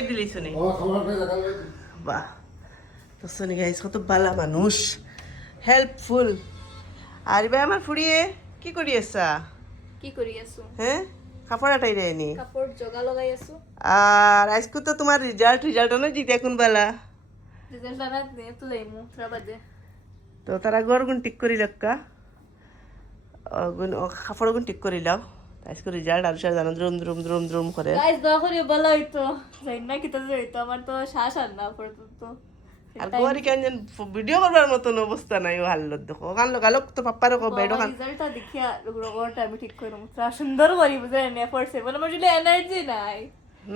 খাইয়ে দিলি শুনি বাহ তো শুনি গাইস কত বালা মানুষ হেল্পফুল আর এবার আমার ফুড়িয়ে কি করি আছা কি কৰি আছো হ্যাঁ কাপড় আটাই দেয়নি কাপোৰ জগা লগাই আছো আর আজকে তো তোমার রেজাল্ট না জিতে এখন বেলা ৰিজাল্ট আনাত নে তো যাইমু থৰা বাদে তো তারা গড় গুণ ঠিক করি লক্কা গুণ কাপড় গুণ ঠিক করি লাও আজকে রেজাল্ট আর সার জানো দ্রুম দ্রুম দ্রুম দ্রুম করে গাইস দয়া করে ভালো হইতো যাই না কিতা হইতো আমার তো শ্বাস আর না পড়তো আর গড়ি কেন ভিডিও করবার মতন অবস্থা নাই ও হাল্লো দেখো গান লগালক তো পাপ্পারে কো বেডো খান রিজাল্টটা দেখিয়া রোগটা আমি ঠিক করব সুন্দর করি বুঝলেন না পড়ছে বলে আমার যদি এনার্জি নাই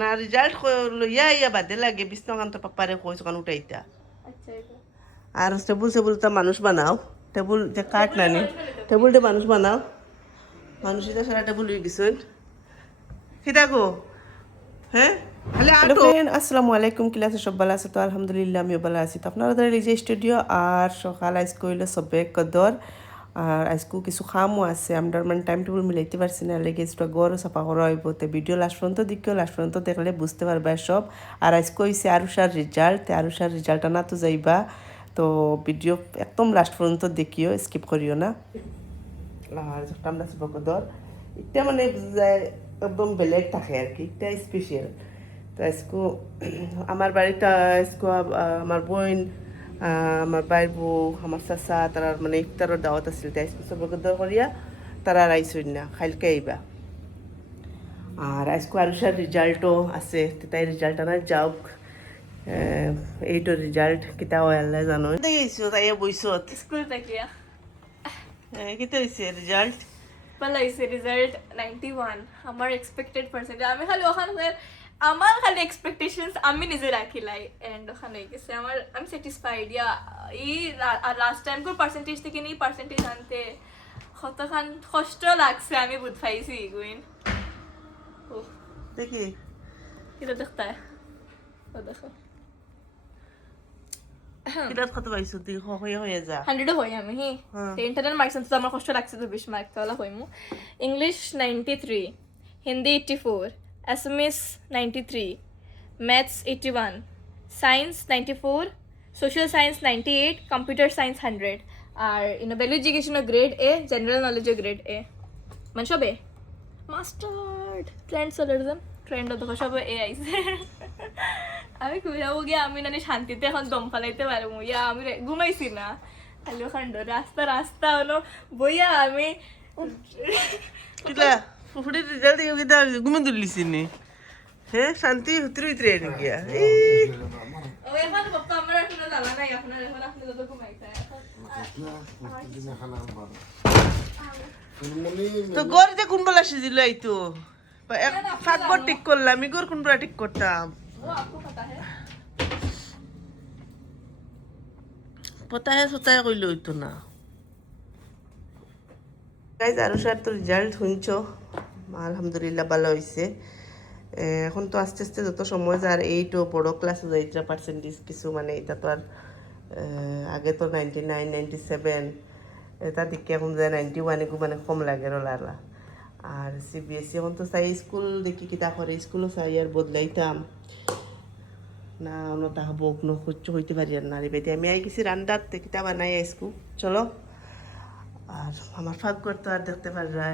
না রেজাল্ট লইয়া ইয়া বাদে লাগে বিষ্ণুকান্ত তো পাপ্পারে কইছ কান উঠাইতা আচ্ছা এটা আর টেবুল তো মানুষ বানাও টেবুল যে কাঠ নানি টেবুলটা মানুষ বানাও মানুষ এটা সারা টেবুল হয়ে গেছেন কিতা গো হ্যাঁ হ্যালো ফ্রেন্ড আসসালামু আলাইকুম ক্লাসে সব ভালো আছে তো আলহামদুলিল্লাহ আমিও ভালো আছি তো আপনারা এই যে স্টুডিও আর সকাল আজকে হইলো সবে কদর আর আজকে কিছু কামও আছে আমরা মানে টাইম টেবিল মিলাইতে পারছি না লেগে কিছুটা গরও চাফা করা হইব তো ভিডিও লাস্ট পর্যন্ত দিকেও লাস্ট পর্যন্ত দেখলে বুঝতে পারবা সব আর আজকে হয়েছে আরুষার রেজাল্টটা না তো যাইবা তো ভিডিও একদম লাস্ট পর্যন্ত দেখিও স্কিপ করিও না আর আমরা চাফা কদর এটা মানে একদম বেলেগ থাকে আর কি এটা স্পেশাল তো আজকে আমার বাড়িতে আজকে আমার বোন আমার বাইর বউ আমার চাচা তারা মানে ইফতারের দাওয়াত আছিল তাই সবকে করিয়া তারা আইসই না খাইলকে আইবা আর আজকে আরুষার রেজাল্টও আছে তাই রেজাল্ট আনা যাওক এইটো রেজাল্ট কিতা হয় আল্লাহ জানো গেছো তাই বইছত স্কুল থাকিয়া কিতা হয়েছে রেজাল্ট ভালো হয়েছে রেজাল্ট 91 আমার এক্সপেক্টেড পার্সেন্ট আমি খালি ওখানে আমার খালি এক্সপেকটেশনস আমি নিজে রাখিলাই এন্ড ওখানে গেছে আমার আমি স্যাটিসফাইড ইয়া এই লাস্ট টাইম কো পার্সেন্টেজ থেকে নি পার্সেন্টেজ আনতে কতখান কষ্ট লাগছে আমি বুঝ পাইছি গুইন দেখি কিটা দেখতা ও দেখো কিটা কত পাইছো তুই হয়ে যা 100 হই আমি হি ইন্টারনাল মার্কস তো আমার কষ্ট লাগছে তো 20 মার্ক তাহলে হইমু English 93 Hindi 84 Assamese 93, Maths 81, Science 94, Social Science 98, Computer Science 100. আর value education grade A, General Knowledge grade A. মানে সব A. Mustard. Trend solarism. Trend দেখো সব A আইছে। আমি খুঁজাবো গিয়ে আমি নানি শান্তিতে এখন দম ফালাইতে পারবো ইয়া আমি ঘুমাইছি না খালি ওখানে রাস্তা হলো বইয়া আমি ফুফুড়ির রেজাল্ট দিও কিতা ঘুমে দুলিছি নি হ্যাঁ শান্তি ভিতরে ভিতরে এনে গিয়া ও এখন বাবা আমরা এখন জানা নাই আপনার এখন আপনি যত ঘুমাইতে তো গড় যে কোন বেলা সিজিল আইতো ফাঁকবর ঠিক করলাম ইগোর কোন বেলা ঠিক করতাম ও আপকো পতা है পতাহে সতাহে কইলে হইতো না গাইজ আরুষার তো রেজাল্ট শুনছো আলহামদুলিল্লাহ ভালো হয়েছে এখন তো আস্তে আস্তে যত সময় যায় আর এইটো বড় ক্লাসে যাইতে পার্সেন্টেজ কিছু মানে এটা তো আর আগে তো 99 97 এটা দিকে এখন যায় 91 এগু মানে কম লাগে রলালা আর সিবিএসই এখন তো চাই স্কুল দেখি কিতা করে স্কুলও চাই আর বদলাইতাম না অন্য তাহা বউক নখুচ্ছ হইতে পারি আর না রে বেদি আমি আই গেছি রান্দাতে কিতা বানাই আইসকু চলো আর আমার ফাঁক করতে আর দেখতে পারা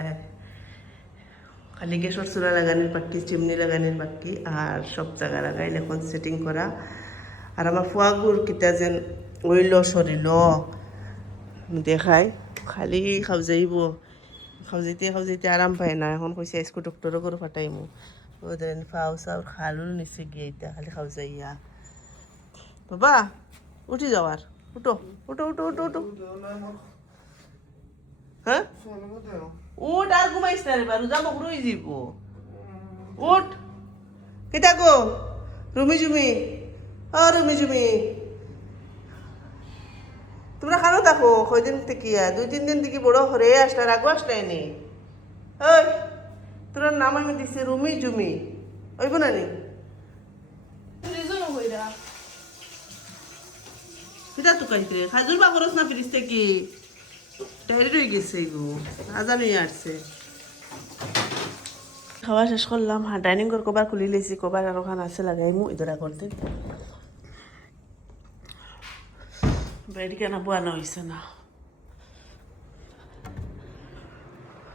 খালি গ্যাসের চুলা লাগানোর বাকি চিমনি লাগানোর বাকি আর সব জায়গা লাগাইলে এখন সেটিং করা আর আমার ফুয়াগুর কিতা যেন ওইল সরিল দেখাই খালি খাওয়াইতে আরাম পায় না এখন কইছে আজকে ডক্টরও করে ফাটাইমু ওদের ফাউ চাউর খালুল নিচে গিয়ে এটা খালি খাওয়াইয়া বাবা উঠি যাওয়ার উঠো উঠো উঠো উঠো উঠো হ্যাঁ উঠ আর ঘুমাইস না রে বারু যা মোক রই যাব উঠ কেটা গো রুমি জুমি তোমরা খানো থাকো কয়দিন থেকে 2-3 দিন থেকে বড় হরে আসলে আর আগো আসলে নি ওই তোর নাম আমি দিছি রুমি জুমি ওইব না নি রিজন হইরা কিটা তো কাইতে খাজুর বা করস না ফ্রিজ থেকে টাইরি রয়ে গেছে গো আজানি আসছে খাওয়া শেষ করলাম, হ্যাঁ ডাইনিং ঘর কভার খুলি লেছি, কভার আর ওখানে আছে লাগাইমু ইদরা করতে। বেড কেন বানো হইছে না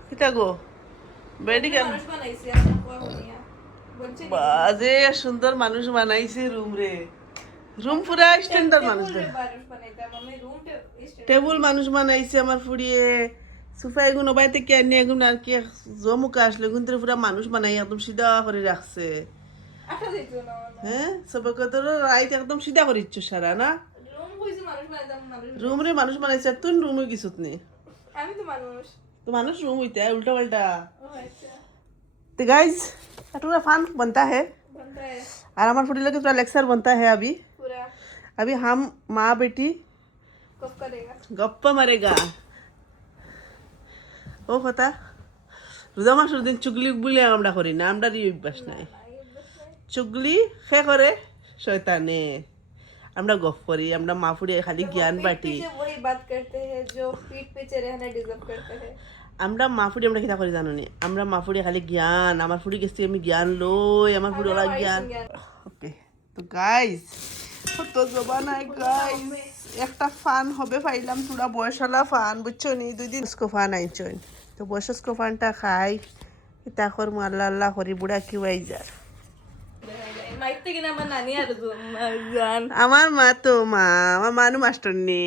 কিটা গো, বেড কেন মানুষ বানাইছি আপনার কোয়া বানিয়া বলছি বাজে সুন্দর মানুষ বানাইছে রুম রে, রুম পুরা স্ট্যান্ডার্ড মানুষ দে, মানুষ বানাইতাম আমি রুম টেবুল মানুষ বানাইছে আমার ফুড়িয়ে, সোফা এগুলো বাইতে কে আনি এগুলো আর কি জমুকা আসলে কিন্তু পুরা মানুষ বানাই একদম সিধা করে রাখছে। আটা দিত না হ্যাঁ সবাইকে তো রাইট একদম সিধা করে ইচ্ছু সারা না, রুম কইছে মানুষ বানাইতাম মানুষ রুম রে মানুষ বানাইছে, তুই রুমে গেছত নি, আমি তো মানুষ तो मानुष रूम हुई है उल्टा पल्टा। ও আচ্ছা तो गाइस पूरा फन बनता है बनता है और हमारे फुटी लगे पूरा लेक्चर बनता है अभी। पूरा अभी हम माँ बेटी कब करेगा गप्पा मारेगा ও কথা রোজা মাসের দিন চুগলি বলে আমরা করি না, আমরা রি অভ্যাস নাই, চুগলি খে করে শয়তানে, আমরা গপ করি, আমরা মা ফুড়ি খালি জ্ঞান বাটি, पीछे वही बात करते हैं जो पीठ पीछे रहना डिजर्व करते हैं। আমরা মা ফুড়ি আমরা কিতা করি জানো নি, আমরা মা ফুড়ি খালি জ্ঞান, আমার ফুড়ি গেছি আমি জ্ঞান লই, আমার ফুড়ি ওরা জ্ঞান। ওকে তো গাইস তো জবা নাই গাইস, একটা ফান হবে পাইলাম, পুরা বয়সালা ফান বুঝছো নি, 2 দিন উসকো ফান আইছন, তো বয়স্ক ফানটা খাই ইতা কর আল্লাহ আল্লাহ করি বুড়া কি হই যার। মাইতে কিনা আমার নানি আর জান আমার মা তো মা, আমার মানু মাস্টার নি,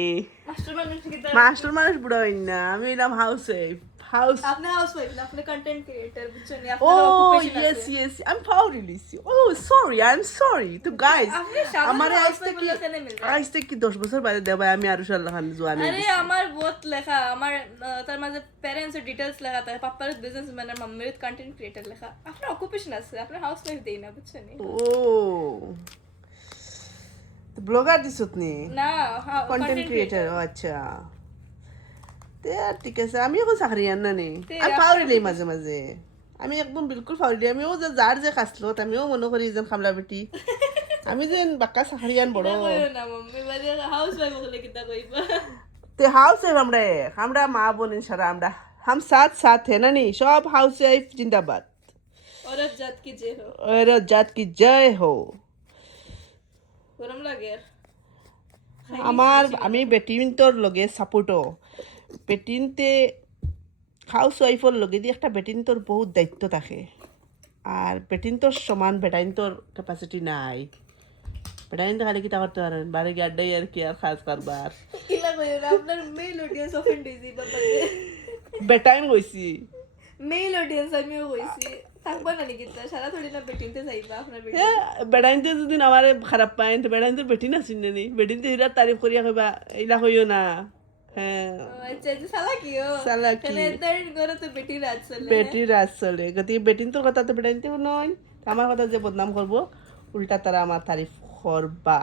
মাস্টার মানুষ কি মাস্টার মানুষ বুড়া হই না, আমি এলাম হাউস ওয়াইফ, হাউস। আপনি হাউস ওয়াইফ না আপনি কন্টেন্ট ক্রিয়েটর বুঝছেন নি Oh আপনার অকুপেশন yes আছে yes, I'm proudly Lucy. Oh sorry, I'm sorry. তো guys, আপনি সাধারণ আমার আজ housewife থেকে বলে কেনে মিল যায়? আজ থেকে 10 বছর বাদে দেবা আমি আরো সাল্লাহ খান জওয়ানি। আরে আমার বহুত লেখা আমার তার মাঝে প্যারেন্টস এর ডিটেইলস লেখা থাকে পাপার বিজনেসম্যান আর মাম্মির কন্টেন্ট ক্রিয়েটর লেখা, আপনার অকুপেশন আছে আপনার হাউস ওয়াইফ দেই না বুঝছেন নি ও তো ব্লগার দিছত নি, না কন্টেন্ট ক্রিয়েটর, আচ্ছা তে ঠিক আছে, আমি এখন চাকরি আন না নি, আমি ফাউরিলি মাঝে মাঝে, আমি একদম বিলকুল ফাউরিলি, আমিও যে যার যে খাসলো আমিও মনে করি যেন খামলা বেটি, আমি যেন বাক্কা চাকরি আন বড় কইও না মাম্মি বাদে হাউস ওয়াইফ বলে কিতা কইবা ते हाउस वाइफ हमरा माँ बोन इंशारा हमरा हम साथ साथ है ना नहीं, सब हाउस वाइफ जिंदाबाद, औरत जात की जय हो और जात की जय हो। গরম লাগে আমার আমি বেটিনটোর লগে সাপোর্টও, বেটিনতে হাউস ওয়াইফর লগে দিয়ে একটা বেটিনটোর বহুত দায়িত্ব থাকে, আর বেটিনটোর সমান বেটাইনটোর ক্যাপাসিটি নাই, বেটাইনটো খালি কিতা করতে পারেন বারে গিয়ে আড্ডাই আর কি আর খাস কারবার, কিলা কইও না আপনার মেল অডিয়েন্স অফেন্ড হইছি বাবাকে বেটাইন কইছি মেল অডিয়েন্স আমিও কইছি থাকবা না নাকি তা সারা থোড়ি না বেটিনতে যাইবা আপনার বেটি বেড়াইতে যদি আমার খারাপ পায় তো বেড়াইতে বেটি না চিনে নি, বেটিনতে হিরার তারিফ করিয়া কইবা এইলা কইও না। হ্যাঁ আচ্ছা যে সালা কিও চালাকি। তাহলে এদের ঘরে তো বেটি রাজ চলে বেটি রাজ চলে, গতিকে বেটিন তোর কথা তো বেড়াইতেও নয়, আমার কথা যে বদনাম করবো উল্টা তারা আমার তারিফ করবা।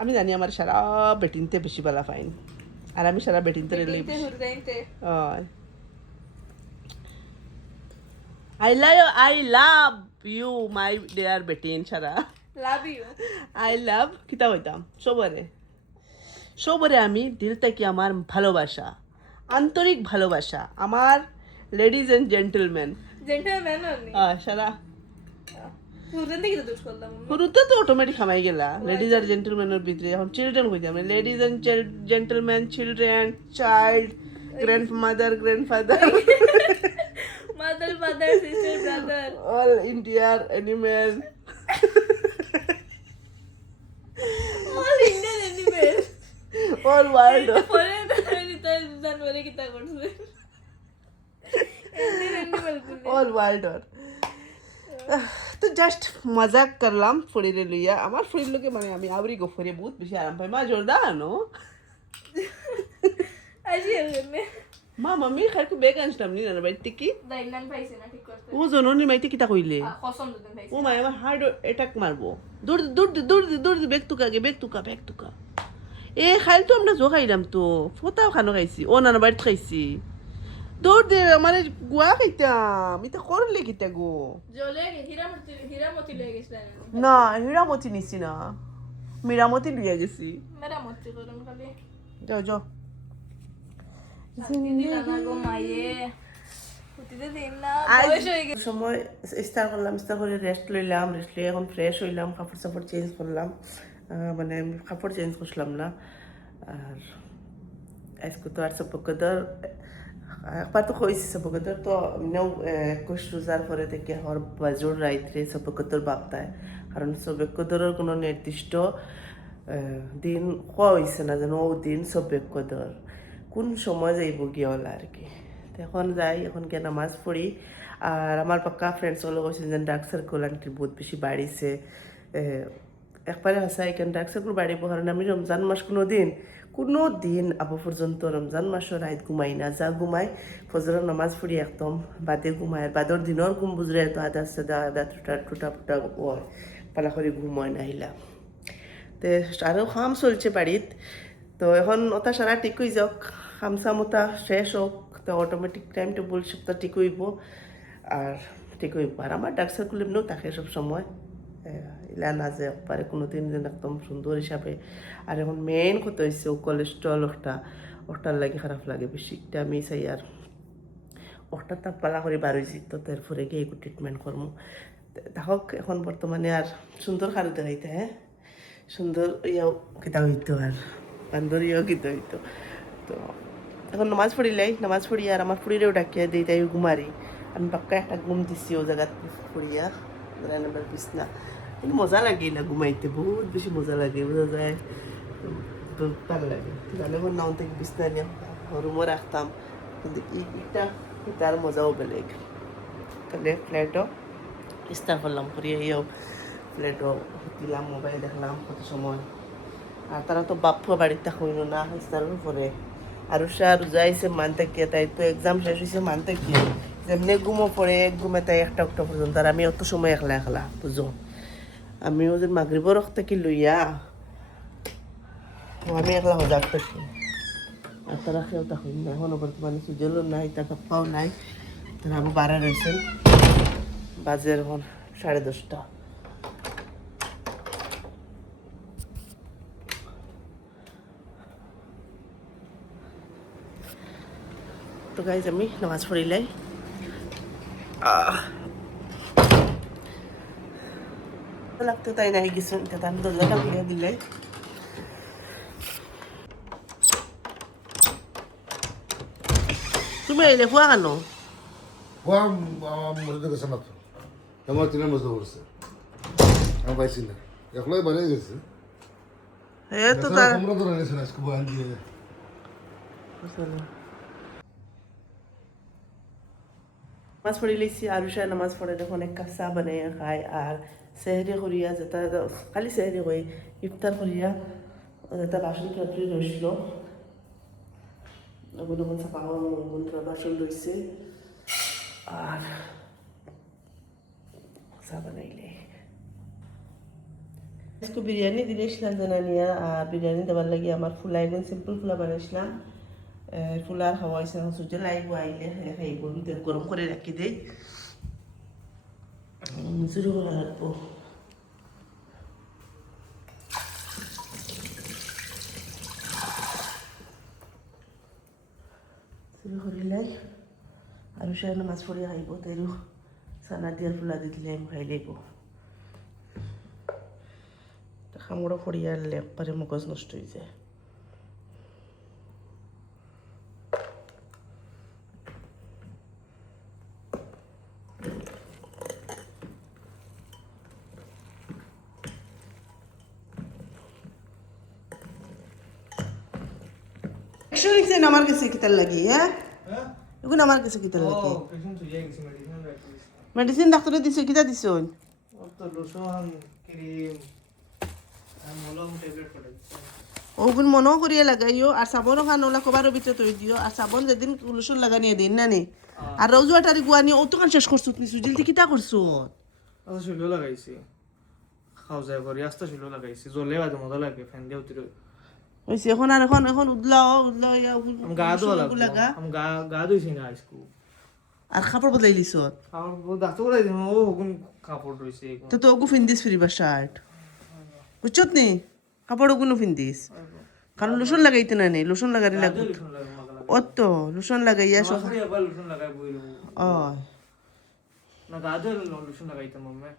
আমি জানি আমার সারা বেটিনতে বেশি বেলা পাইন, আর আমি সারা বেটিনতে রেলে বেটিনতে হুরদাইনতে I love you my dear বেটিন সারা, লাভ ইউ আই লাভ কিতা হইতাম সবরে সবরে আমি দিল থেকে আমার ভালোবাসা, আন্তরিক ভালোবাসা আমার লেডিজ এন্ড জেন্টলম্যান জেন্টলম্যান আমি সারা হুরদাইনতে কি দোষ করলাম শুরুতে তো অটোমেটিক খামাই গেলা লেডিজ আর জেন্টলম্যানের ভিতরে, এখন চিলড্রেন কইতাম ladies and gentleman, children, child, grandmother, grandfather, mother father sister brother all ইন্ডিয়ার animal, all Indian animal all world, পরে তো জানুয়ারি কিতা করছে ইন্ডিয়ান এনিমেল অল ওয়ার্ল্ড। তো জাস্ট মজাক করলাম ফুড়িরে লইয়া, আমার ফুড়ির লোকে মানে আমি আবরি গো ফুড়িয়ে বহুত বেশি আরাম পাই, মা জোরদার আনো আজি এনে মা মাম্মি খাইকে বেগ আনছিলাম নি না বাইতে কি দাইনান পাইছে না ঠিক করতে ও জননি মাইতে কিতা কইলে কসম দুদিন পাইছে ও মাই আমার হার্ট অ্যাটাক মারবো, দূর দূর দূর দূর বেগ তুকা গে বেগ তুকা এ খাইল তো আমরা জো খাইলাম তো ফোটাও খানো খাইছি, ও নানা বাড়িতে খাইছি, দৌড় দে আমার গুয়া খাইতাম, এটা করলে কিতা গো জলে হীরামতি লয়ে গেছিলেন না হীরামতি নিছি না, মীরামতি লইয়া গেছি, মেরামতি করুন খালি যাও যাও জিন্দি লানা গো মায়ে ছুটিতে দিন না আজ বয়স হয়ে গেছে সময় ইস্তার করলাম, ইস্তার করে রেস্ট লইলাম, রেস্ট লিয়ে এখন ফ্রেশ হইলাম, কাপড় চাপড় চেঞ্জ করলাম, মানে আমি কাপড় চেঞ্জ করছিলাম না। আর আজকে তো আর সবকদর একবার তো হয়েছে সবকদর তো এমনিও 21 রোজার পরে থেকে হর বাজুর রাইত্রে সবকদর বাপতায়, কারণ সবকদরের কোনো নির্দিষ্ট দিন হওয়া হয়েছে না, যেন ও দিন সবকদর কোন সময় যাইব গিয়ে হল আর কি। তো এখন যাই, এখন গিয়ে নামাজ পড়ি। আর আমার পাক্কা ফ্রেন্ডসগুলো বলছেন যে ডার্ক সার্কেল আন্টির বহুত বেশি বাড়িছে। একবারে হাসা এখানে ডার্ক সার্কেল বাড়িব, কারণ আমি রমজান মাস কোনো দিন আবু পর্যন্ত রমজান মাসের রাত ঘুমাই না, যা ঘুমাই ফজরের নামাজ পড়ি একদম বাদে ঘুমাই। আর বাদর দিনের ঘুম বুঝলে তো আদা সাদা আদা টুটা ফুটা হয়, পালা করে ঘুম হয় না হিলা। তো আরও কাম চলছে বাড়িত, তো এখন ওটা সারা ঠিক হয়ে যাক, খামসাম ওটা শেষ হোক, তো অটোমেটিক টাইম টেবল সবটা ঠিক হইব আর ঠিক হইব। আর আমার ডার্ক সার্কেল এমনিও থাকে সব সময়, ইলা না যে একবারে কোনো দিন যেন একদম সুন্দর হিসাবে। আর এখন মেইন কথা হয়েছে ও কোলেস্ট্রল ওটার লাগে খারাপ লাগে বেশিটা, আমি চাই আর ওটা তাপ পালা করে বার হয়েছি, তো তারপরে গিয়ে একটু ট্রিটমেন্ট করবো। দেখক এখন বর্তমানে আর সুন্দর খারো দেখাইতে, হ্যাঁ সুন্দর ইয়াও কিতা হইতো আর বান্দরিয়াও কিতা হইতো। তো এখন নামাজ পড়িলাই, নামাজ পড়ি আর আমার ফুড়িরেও ডাকিয়া দিই, তাই ঘুমারি। আমি পাক্কা একটা ঘুম দিছি ও জায়গাত পড়িয়া নাম্বার বিছনা। কিন্তু মজা লাগে না ঘুমাইতে, বহুত বেশি মজা লাগে, বোঝা যায় তো ভালো লাগে। তাহলে এখন নাও থেকে বিছনা নিয়ে রুমও রাখতাম, কিন্তু এটার মজাও বেলেগ। তাহলে ফ্ল্যাটও ইস্তার করলাম করিয়া ইয়েও ফ্ল্যাটও দিলাম, মোবাইল দেখলাম কত সময়। আর তারা তো বাপ্পা বাড়িতে হইল না ইস্তারের উপরে। আর উষা রোজা আইসে মানতে গিয়ে, তাই তো এক্সাম শেষ হয়েছে মানতে গিয়ে, যেমনি ঘুমো পড়ে এক ঘুমে তাই একটা পর্যন্ত। আর আমি অত সময় একলা একলা বুঝো, আমিও যে মাগরিবর রক্ত কি লইয়া আমি একলা সজাগ থাকি। আর তারা খেয়েও তখন না, এখনও বর্তমানে সুজলও নাই, তার পাপ্পাও নাই, তারা আবার বাড়া রয়েছেন। বাজে এখন 10:30। তো গাইজ আমি নামাজ পড়িলাই লাগতো, তাই নাই কিছু তার দরজাটা খুলে দিলে। তুমি এলে খুয়া কেন? মসজিদে গেছে না তো, আমার তিনের মসজিদে পড়ছে, আমি পাইছি না, একলাই বানিয়ে গেছে। এ তো তার আমরা তো এনেছেন আজকে বয়ান দিয়ে। নামাজ পড়ি লইছি, আরুষা নামাজ পড়ে দেখুন এক কাপ চা বানাইয়া খায়। আর সেহরি করিয়া যেটা খালি সেহরি করি, ইফতার করিয়া যেটা বাসন পত্র রইছিল ওগুলো চাপা বাসন রয়েছে। আর চা বানাইলে আজকে বিরিয়ানি দিয়েছিলাম জানানিয়া। আর বিরিয়ানি দেওয়ার লাগে আমার ফুলা একদম সিম্পল ফুলা বানাইছিলাম। ফুলার খাওয়া হয়েছে, সুজে লাইব আইলে খাইব, গরম করে রাখি দেই, শুরু করে রাখবো। শুরু করিলাই আর সে মাছ পড়িয়া খাইব, তাইরও চানা দিয়ার ফুলা দি দিলে আমি খাই লাইব। খামড়ো ফড়িয়া আনলে একবারে মগজ নষ্ট হয়ে যায়। আমার কাছে কিতার লাগি, হ্যাঁ এখন আমার কাছে কিতার লাগি মেডিসিন ডাক্তারে দিছো, কিতা দিছো? ওগুন মনও করিয়া লাগাইও। আর সাবনও খানোলা কবারও ভিতরে তৈরি দিও। আর সাবন যেদিন লোশন লাগানিয়ে দিন না নি, আর রোজওয়াটারি গুয়া নিয়ে অত কান শেষ করছো তুমি, সুজিল তুই কিতা করছো? আচ্ছা শুলো লাগাইছি, খাও যায় করি আস্তে শুলো লাগাইছি, জ্বলে বাজে মজা লাগে ফ্যান দিয়ে উঠে হইছে। এখন আর এখন উদলাও আমি গা ধোয়া লাগবো, আমি গা ধুইছি না আজকু। আর কাপড় বদলাই লিছ আমার ডাক্তার বলে দিন ও হুকুন কাপড় রইছে তো তো ওগু ফিন্দিস ফিরিবার শার্ট বুঝছত নি, কাপড় ওগুলো ফিন্দিস, কারণ লোশন লাগাইতে না নি, লোশন লাগারি লাগবে। ও তো লোশন লাগাইয়া সব অয় না গা ধুয়ে লুসুন লাগাইতাম মাম্মা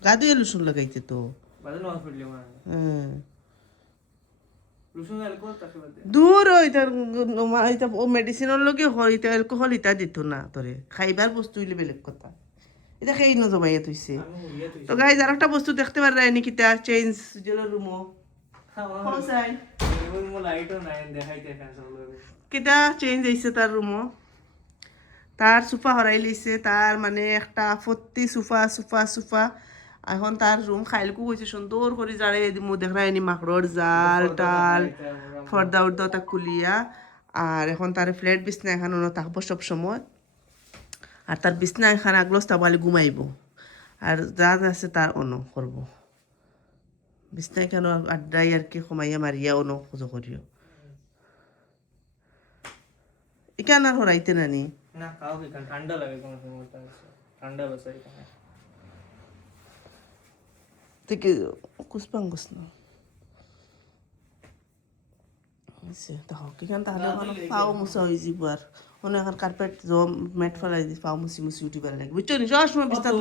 গা ধুয়ে লুসুন লাগাইতে তো বাদে নামাজ পড়লি মা হ্যাঁ লুসুন অ্যালকোহল তাকে বাদে দূর এটা ও মেডিসিনের লগে হয় এটা অ্যালকোহল ইটা দিত না তোরে খাইবার বস্তু হইলে বেলেগ কথা এটা খেয়ে জমাইয়া থইছে আমি হইয়া তুই তো গাইজ আর একটা বস্তু দেখতে পারে নাকি তা চেঞ্জ জেলার রুমও লাইটও নাই দেখাইতে ফ্যান সব কিটা চেঞ্জ হয়েছে তার রুমও তার সোফা হরাই লইছে তার মানে একটা ফত্তি সোফা সোফা সোফা এখন তার রুম খাইলকু হয়েছে সুন্দর করে জাড়ে দিমু দেখায়নি মাকড়র জাল টাল ফর্দা উর্দা তা কুলিয়া আর এখন তার ফ্ল্যাট বিছনা এখন থাকবো সব সময় আর তার বিছনা এখানে আগলস তাবালি ঘুমাইব আর যা যা আছে তার অন করব বিছনা এখানে আড্ডাই আর কি কমাইয়া মারিয়া অন খুঁজো করিও এখানে আর হরাইতে নানি না খাও কি ঠান্ডা লাগে কোন সময় ঠান্ডা বসে এখানে থেকে কুসপাঙ্গুস না তাহলে পাও মুসা হয়ে যাব আর মনে এখন কার্পেট ম্যাট ফেলাই দি পাও মুসি মুসি উঠিবার লাগে বুঝছো নি যাওয়ার সময় বিস্তার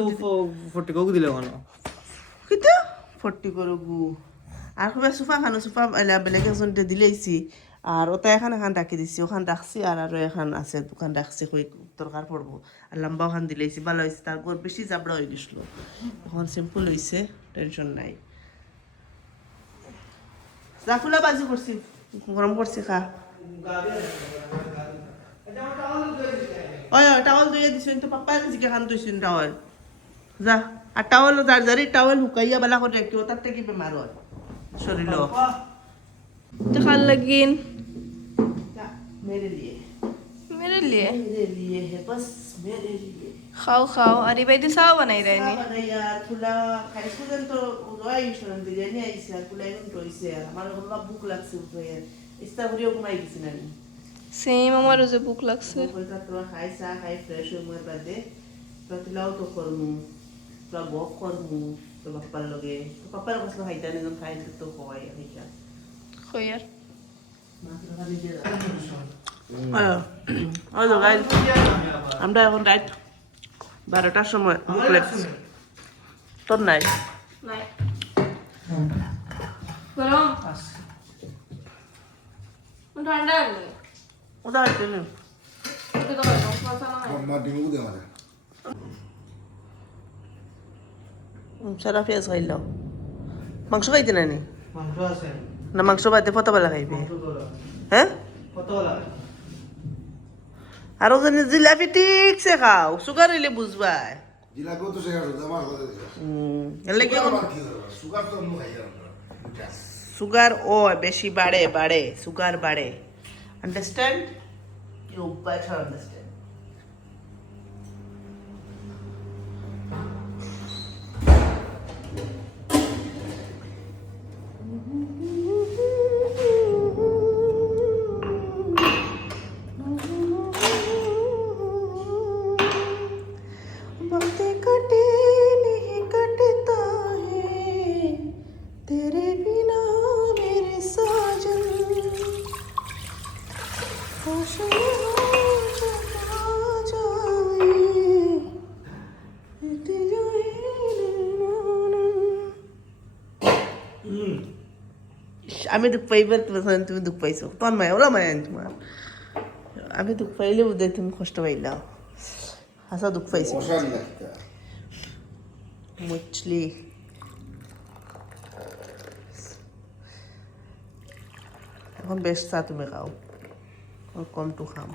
ফটি কোক দিলে কেন কিতা ফর্টি করে গু আর খুব সোফা খানো সোফা বেলেগ একজন দিলেইছি আর ওটা এখন ডাকি দিছি ওখান রাখছি আর আরো এখন আছে দোকান রাখছি কই দরকার পড়বো আর লম্বা ওখান দিলেইছি ভালো হয়েছে তার গোর বেশি জাবড়া হয়ে গেছিল এখন সিম্পল হয়েছে টেনশন নাই জাফুলা বাজি করছি গরম করছি খা ওই টাওয়াল ধুয়ে দিছেন তো পাপ্পা জিকে খান তুইছেন টাওয়াল যা আর টাওয়াল যার যারি টাওয়াল হুকাইয়া বেলা করে রাখিও তার থেকে বেমার হয় শরীর দেখার লাগিন मेरे लिए मेरे लिए मेरे लिए है बस मेरे लिए खाओ खाओ अरे भाई तो साव बनाई रहे Saba na yaar, pula, kaya ko din to, uway siya ng biryani ay siya, pula yung to siya. Amalo ko na buk lang siya to yan. Ista ko rin kumay kasi na ni. Same हमारे जो भूख लगसे Kung ka to, kaya sa, kaya fresh yung mga bade. Patilaw to kor mo, pula walk kor mo, to magpaloge. Kapal ko sa kaya din ng kaya to ko ay siya. खोयर hello guys আমরা এখন right 12টার সময় বুক লাগছে তোর নাই नहीं गरम ठंडा है ওটা হচ্ছে না तो गरम मसाला है মা ডিমু দে আমাদের সারা পেঁয়াজ খাইলাম মাংস খাইতে নানি মাংস আছে না মাংস বাদে ফতবেলা খাইবে হ্যাঁ কতলা আর ওখানে জিলাপি ঠিকছে খাও সুগার হইলে বুঝবাই জিলাপিও তো শেখার আমার কথা এলে কি আবার কি করবা সুগার তো অন্য খাই না সুগার ও বেশি বাড়ে বাড়ে সুগার বাড়ে আন্ডারস্ট্যান্ড ইউ বেটার আন্ডারস্ট্যান্ড बातें कटे नहीं कटता है तेरे बिना मेरे साजन काश ये चला जाए मिट जाए আমি দুঃখ পাইবার তুমি দুঃখ পাইছো তোমার মায়া ওরা মায়া তোমার আমি দুঃখ পাইলে বোধহয় তুমি কষ্ট পাইলাও হাসা দুঃখ পাইছি মশার লাগতা মুচলি এখন বেশ চা তুমি খাও কমটু খাম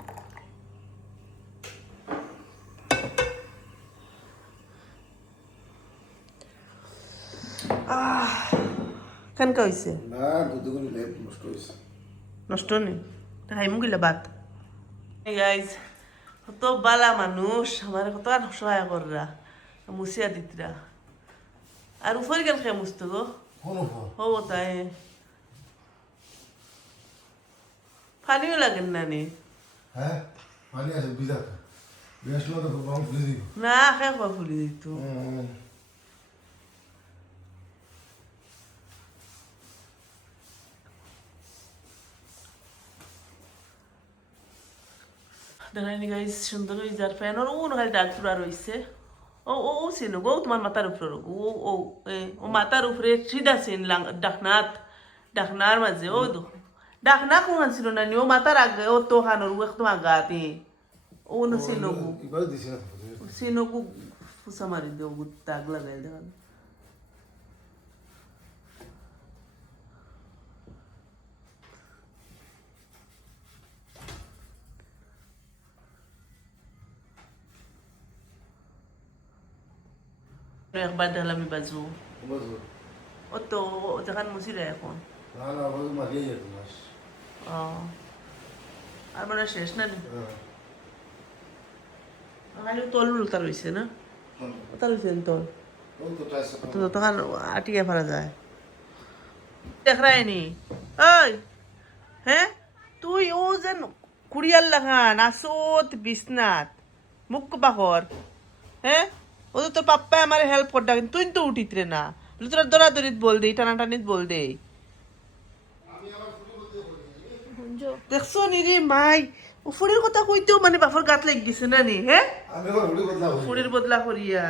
কেনকা হয়েছে না দুধ করে লেপ নষ্ট হয়েছে নষ্ট নেই খাইমু গিলা বাত গাইজ কত বালা মানুষ আমার কত সহায় কররা মুছিয়া দিতরা আর উপরে কেন খেয়ে মুছতো গো কোন ফল হবো তাই পানিও লাগেন না নি হ্যাঁ পানি আছে ভিজা বেশ লোক তো রং ফুলে দিব না খেয়ে খাওয়া ফুলি দিত দেখাইনি গাইস সুন্দর হয়ে যার ফ্যান ওর ও খালি দাগ পুরা রয়েছে ও ও ও সিন গো তোমার মাথার উপরে ও ও ও মাথার উপরে সিধা সিন ডাকনাথ ডাকনার মাঝে ও দো ডাকনা কোন ছিল না নি ও মাথার আগে ও তো হানোর ও একদম আগাতে ও না সিনগু এবারে দিছি না সিনগু ফুসা মারি দেও দাগ লাগাই দেখান একবার দেখলাম বাজু বাজু ও তো যেখান মুছিলে এখন না না বাজু মারিয়ে যেত মাস ও আর মানে শেষ না নি খালি তল উল্টা রয়েছে না ওটা রয়েছে তল ও তো টাইস তো তখন আটিয়ে ফেলা যায় দেখ রায়নি ওই হ্যাঁ তুই ও যেন কুড়িয়াল লাগান আসত বিছনাত মুখ বাকর হ্যাঁ ও তো তোর পাপ্পাই আমার হেল্প করতে কিন্তু তুই তো উঠিত রে না তোরা দৌড়াদৌড়িত বল দে টানাটানিত বল দে দেখছো নি রে মাই ও ফুড়ির কথা কইতেও মানে বাপর গাত লাগি গেছে না নি হ্যাঁ আমি আবার উড়ি বদলা করি ফুড়ির বদলা করিয়া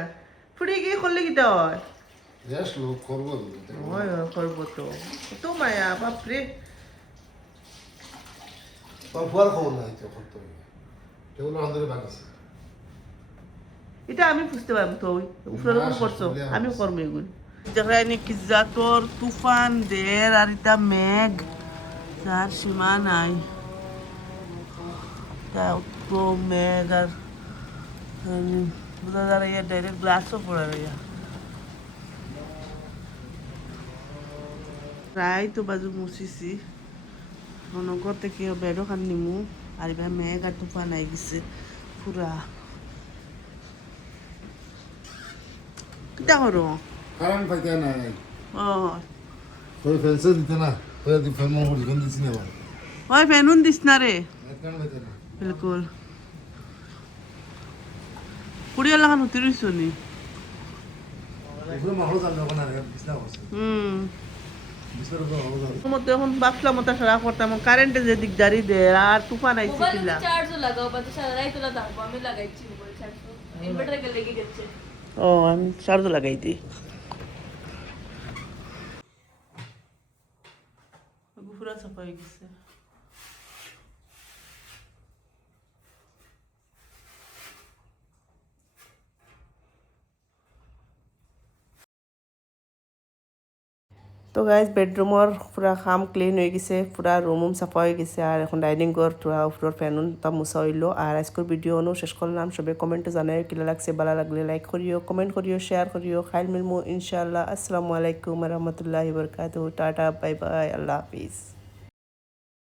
ফুড়ি গিয়ে করলে কি হয় জাস্ট লোক করব ওই করবো তো কত মায়া বাপরে তোর ফুয়ার খবর নাই তখন তো এগুলো আমাদের বাকি এটা আমি বুঝতে পারবো তো ওই উপরের উপর করছো আমি করবো এগুলো যেখানে কি জাতর তুফান দের আর এটা মেঘ যার সীমা নাই তা তো মেঘ আর বোঝা যায় ইয়ে ডাইরেক্ট গ্লাসও পড়ে রইয়া প্রায় তো বাজু মুছিছি মনে করতে কি বেডও খান নিমু আর এবার মেঘ আর তুফান আই গেছে পুরা কিটা করো কারণ পাইতে না ও কই ফেলছে দিতে না কই দি ফেল মন হল কোন দিছ না ভাই ওই ফেনুন দিস না রে কারণ পাইতে না বিলকুল কুড়িয়া লাগান হতে রইছো নি এগুলো মাহলো জানো না বিছনা বসে বিছনার উপর হলো জানো মধ্যে এখন বাপলা মতো সারা করতাম কারেন্টে যে দিকদারি দে আর তুফান আইছে মোবাইল কিলা চার্জও লাগাও বা তো সারা রাত তোলা থাকবো আমি লাগাইছি মোবাইল চার্জ ইনভার্টার কে লেগে গেছে ও আমি চার্জ লাগাই দিই পুরা চাপা হয়ে গেছে তো গাইজ বেডরুমৰ পুৰা কাম ক্লিন হৈ গৈছে পুৰা ৰুম চাফা হৈ গৈছে আর এখন ডাইনিং ঘর পুরা উপর ফ্যান তা মুছা হইলো আর আজকের ভিডিও শেষ করলাম সবে কমেন্টে জানাই কিলা লাগছে ভালো লাগলে লাইক করিও কমেন্ট করিও শেয়ার করিও খাইল মিলমু ইনশাআল্লাহ আসসালামু আলাইকুম রহমতুল্লাহি বরকাতুহু টাটা বাই বাই আল্লাহ হাফিজ